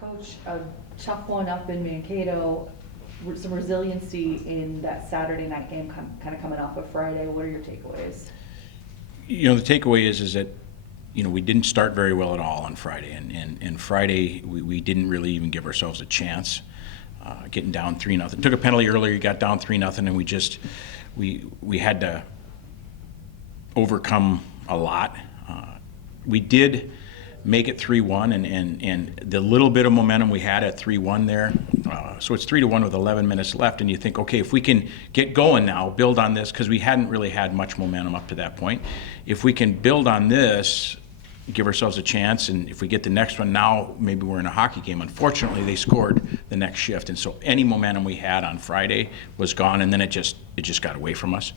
Coach, a tough one up in Mankato, some resiliency in that Saturday night game kind of coming off of Friday. What are your takeaways? The takeaway is that, we didn't start very well at all on Friday. And Friday, we didn't really even give ourselves a chance, getting down 3-0. Took a penalty earlier, got down 3-0, and we had to overcome a lot. We did make it 3-1, and the little bit of momentum we had at 3-1 there, so it's 3-1 with 11 minutes left, and you think, okay, if we can get going now, build on this, because we hadn't really had much momentum up to that point. If we can build on this, give ourselves a chance, and if we get the next one now, maybe we're in a hockey game. Unfortunately, they scored the next shift, and so any momentum we had on Friday was gone, and then it just got away from us.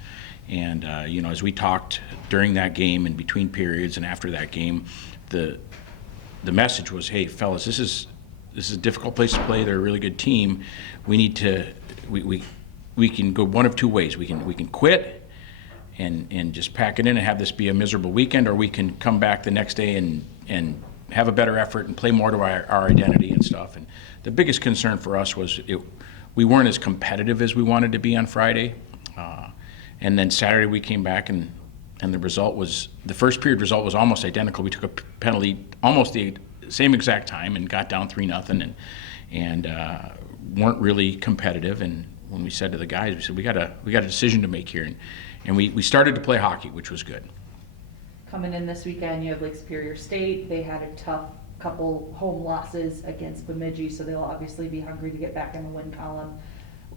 And as we talked during that game and between periods and after that game, the message was, hey, fellas, this is a difficult place to play. They're a really good team. We need to we can go one of two ways. We can quit and just pack it in and have this be a miserable weekend, or we can come back the next day and have a better effort and play more to our identity and stuff. And the biggest concern for us was we weren't as competitive as we wanted to be on Friday. And then Saturday we came back and the result was, the first period result was almost identical. We took a penalty almost the same exact time and got down 3-0 and weren't really competitive. And when we said to the guys, we said, we got a decision to make here. And we started to play hockey, which was good. Coming in this weekend, you have Lake Superior State. They had a tough couple home losses against Bemidji, so they'll obviously be hungry to get back in the win column.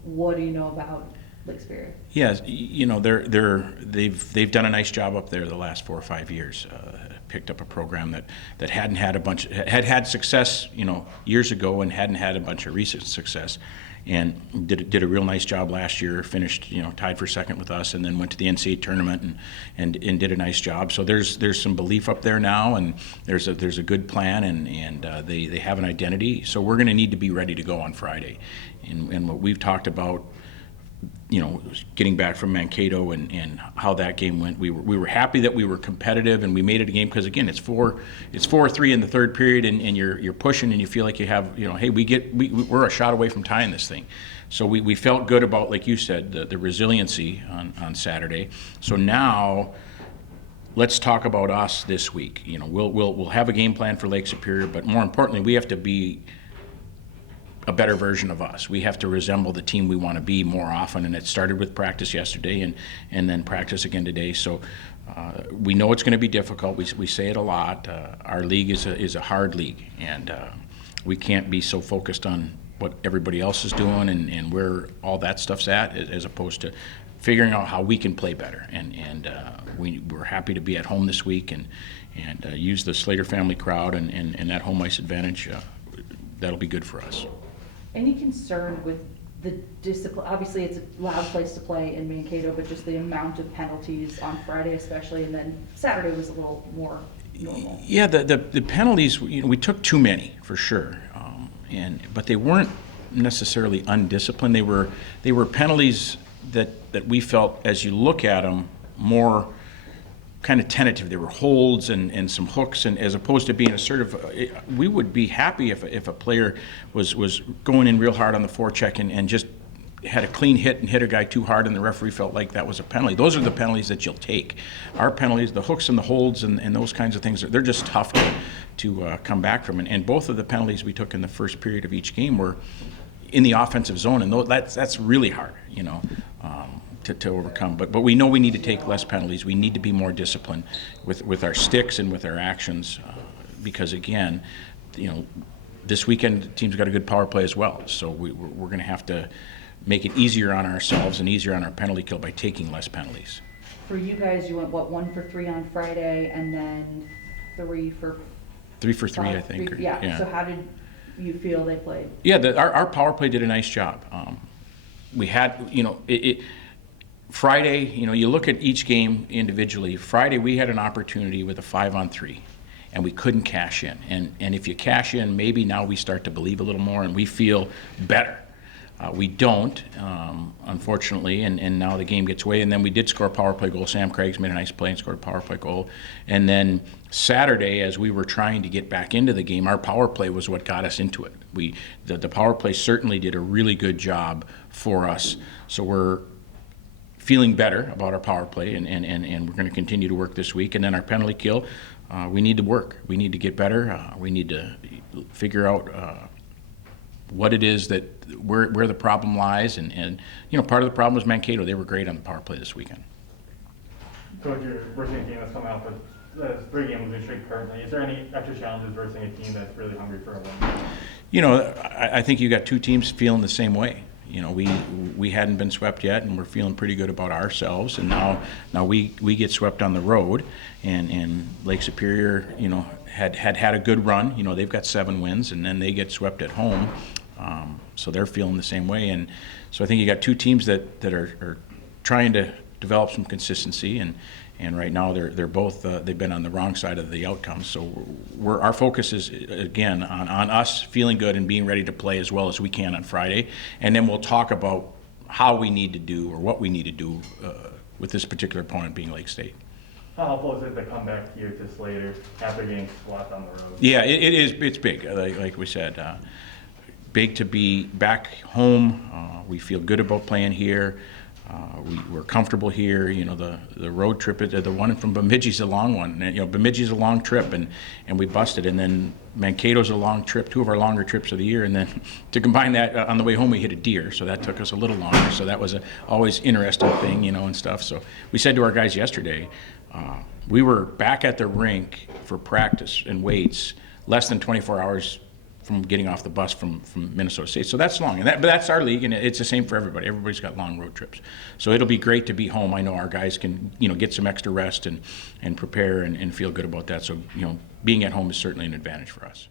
What do you know about Lake Superior? Yes, they've done a nice job up there the last 4 or 5 years. Picked up a program that hadn't had success, years ago, and hadn't had a bunch of recent success, and did a real nice job last year. Finished, tied for second with us, and then went to the NCAA tournament and did a nice job. So there's some belief up there now, and there's a good plan, and they have an identity. So we're going to need to be ready to go on Friday, and what we've talked about, getting back from Mankato and how that game went, we were happy that we were competitive and we made it a game, because again, it's 4-3 in the third period, and you're pushing and you feel like you have, hey, we're a shot away from tying this thing. So we felt good about, like you said, the resiliency on Saturday. So now let's talk about us this week. We'll have a game plan for Lake Superior, but more importantly, we have to be a better version of us. We have to resemble the team we want to be more often, and it started with practice yesterday and then practice again today. So we know it's going to be difficult. We say it a lot. Our league is a hard league, and we can't be so focused on what everybody else is doing and where all that stuff's at, as opposed to figuring out how we can play better. And we're happy to be at home this week and use the Slater family crowd and that home ice advantage. That'll be good for us. Any concern with the discipline? Obviously, it's a loud place to play in Mankato, but just the amount of penalties on Friday especially, and then Saturday was a little more normal. Yeah, the penalties, we took too many, for sure, but they weren't necessarily undisciplined. They were penalties that we felt, as you look at them, more kind of tentative. There were holds and some hooks, and as opposed to being assertive. We would be happy if a player was going in real hard on the forecheck and just had a clean hit and hit a guy too hard, and the referee felt like that was a penalty. Those are the penalties that you'll take. Our penalties, the hooks and the holds and those kinds of things, they're just tough to come back from. And both of the penalties we took in the first period of each game were in the offensive zone, and that's really hard, to overcome. But we know we need to take less penalties. We need to be more disciplined with our sticks and with our actions, because again, this weekend the team's got a good power play as well. So we're going to have to make it easier on ourselves and easier on our penalty kill by taking less penalties. For you guys, you went 1 for 3 on Friday, and then 3 for 3, I think. Yeah. So how did you feel they played? Yeah, our power play did a nice job. We had, Friday, you look at each game individually. Friday, we had an opportunity with a 5-on-3, and we couldn't cash in. And if you cash in, maybe now we start to believe a little more, and we feel better. We don't, unfortunately, and now the game gets away. And then we did score a power play goal. Sam Craig's made a nice play and scored a power play goal. And then Saturday, as we were trying to get back into the game, our power play was what got us into it. The power play certainly did a really good job for us. So we're feeling better about our power play, and we're going to continue to work this week. And then our penalty kill, we need to work. We need to get better. We need to figure out what it is that where the problem lies, and part of the problem was Mankato. They were great on the power play this weekend. Coach, you're versing a team that's coming off with 3 games in streak currently. Is there any extra challenges versing a team that's really hungry for a win? I think you got two teams feeling the same way. We hadn't been swept yet, and we're feeling pretty good about ourselves. And now we get swept on the road, and Lake Superior, had a good run. They've got 7 wins, and then they get swept at home. So they're feeling the same way. And so I think you got two teams that are trying to develop some consistency, and right now they're both they've been on the wrong side of the outcome. So our focus is again on us feeling good and being ready to play as well as we can on Friday, and then we'll talk about how we need to do or what we need to do with this particular opponent being Lake State. How helpful is it to come back here to Slater after getting swapped on the road? Yeah, it is. It's big, like we said. Big to be back home. We feel good about playing here. We're comfortable here. The road trip, the one from Bemidji's a long one. Bemidji's a long trip, and we busted. And then Mankato's a long trip, 2 of our longer trips of the year. And then to combine that, on the way home we hit a deer, so that took us a little longer. So that was a always interesting thing, and stuff. So we said to our guys yesterday, we were back at the rink for practice and weights less than 24 hours from getting off the bus from Minnesota State. So that's long, but that's our league, and it's the same for everybody. Everybody's got long road trips. So it'll be great to be home. I know our guys can, get some extra rest and prepare and feel good about that. So, being at home is certainly an advantage for us.